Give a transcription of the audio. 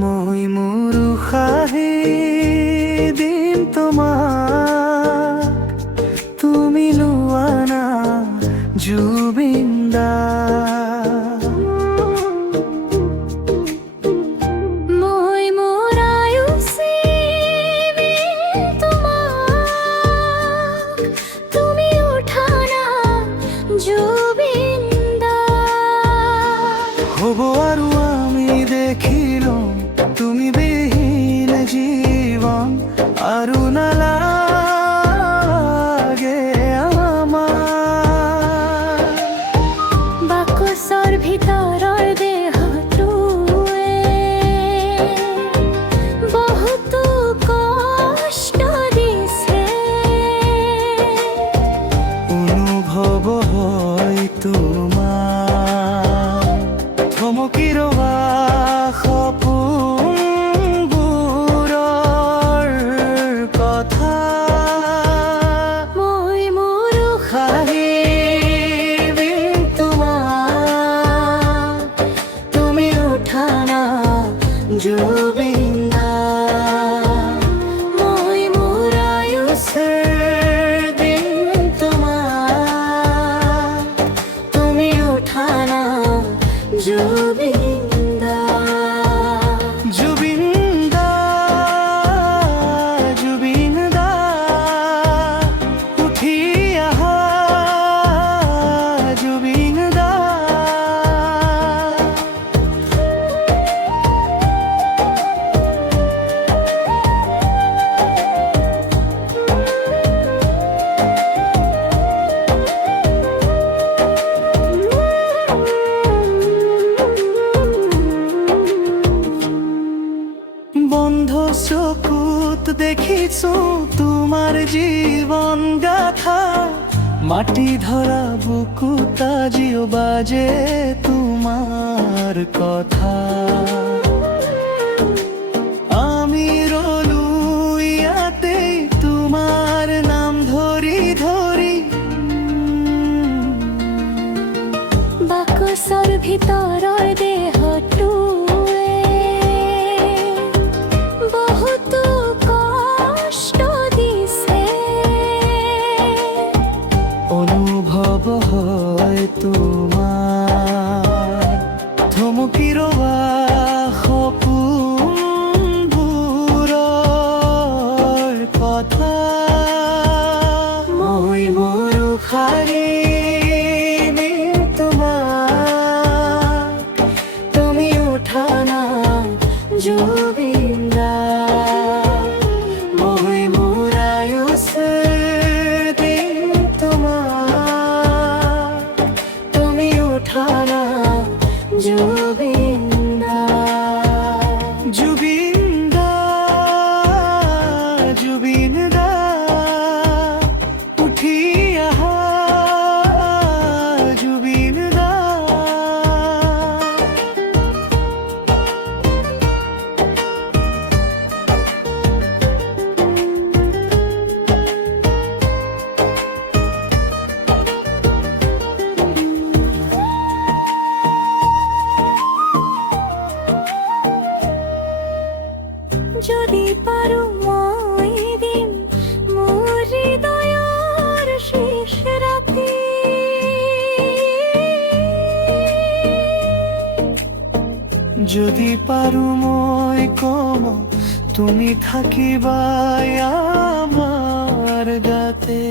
মই মোৰো খাহি দিম তোমাক, তুমি লোৱা না জুবিন দা। মই মোৰ আয়ুসি দিম তোমাক, তুমি উঠা না জুবিন দা। হব আৰু আমি দেখিলোঁ তুমি বিহীন জীবন, আৰু নালাগে আমাৰ। বাকচৰ ভিতৰৰ দেহটোৱে বহুতো কষ্ট দিছে। অনুভৱ হয় তোমাৰ থমকি ৰবা সপোনবোৰৰ কথা। মই মোৰ খাহি দিম তোমাক, তুমি উঠা না জুবিন দা। মই মোৰ আয়ুস দিম তোমাক, তুমি উঠা না জুবিন দা। জুবিন দা, জুবিন দা, উঠি আহা জুবিন দা। বন্ধ চকুত দেখিছো তোমাৰ জীৱন গাথা, মাটি ধৰা বুকুত আজিও বাজে তোমাৰ কথা। আমি ৰলো ইয়াতে তোমাৰ নাম ধৰি ধৰি, বাকচৰ ভিতৰৰ দেহটোৱে বহুতো কষ্ট দিছে। অনুভৱ হয় তোমাৰ থমকি ৰবা সপোনবোৰৰ কথা। মই মোৰো খাহি দিম তোমাক, তুমি উঠা না জুবিন দা। মই মোৰ আয়ুস দিম তোমাক, তুমি উঠা না জুবিন দা। জুবিন দা, জুবিন দা, উঠি আহা জুবিন দা। যদি পাৰো মই দিম মোৰ হৃদয়ৰ শেষ ৰাতি। যদি পাৰো মই কম তুমি থাকিবা আমাৰ গাতে।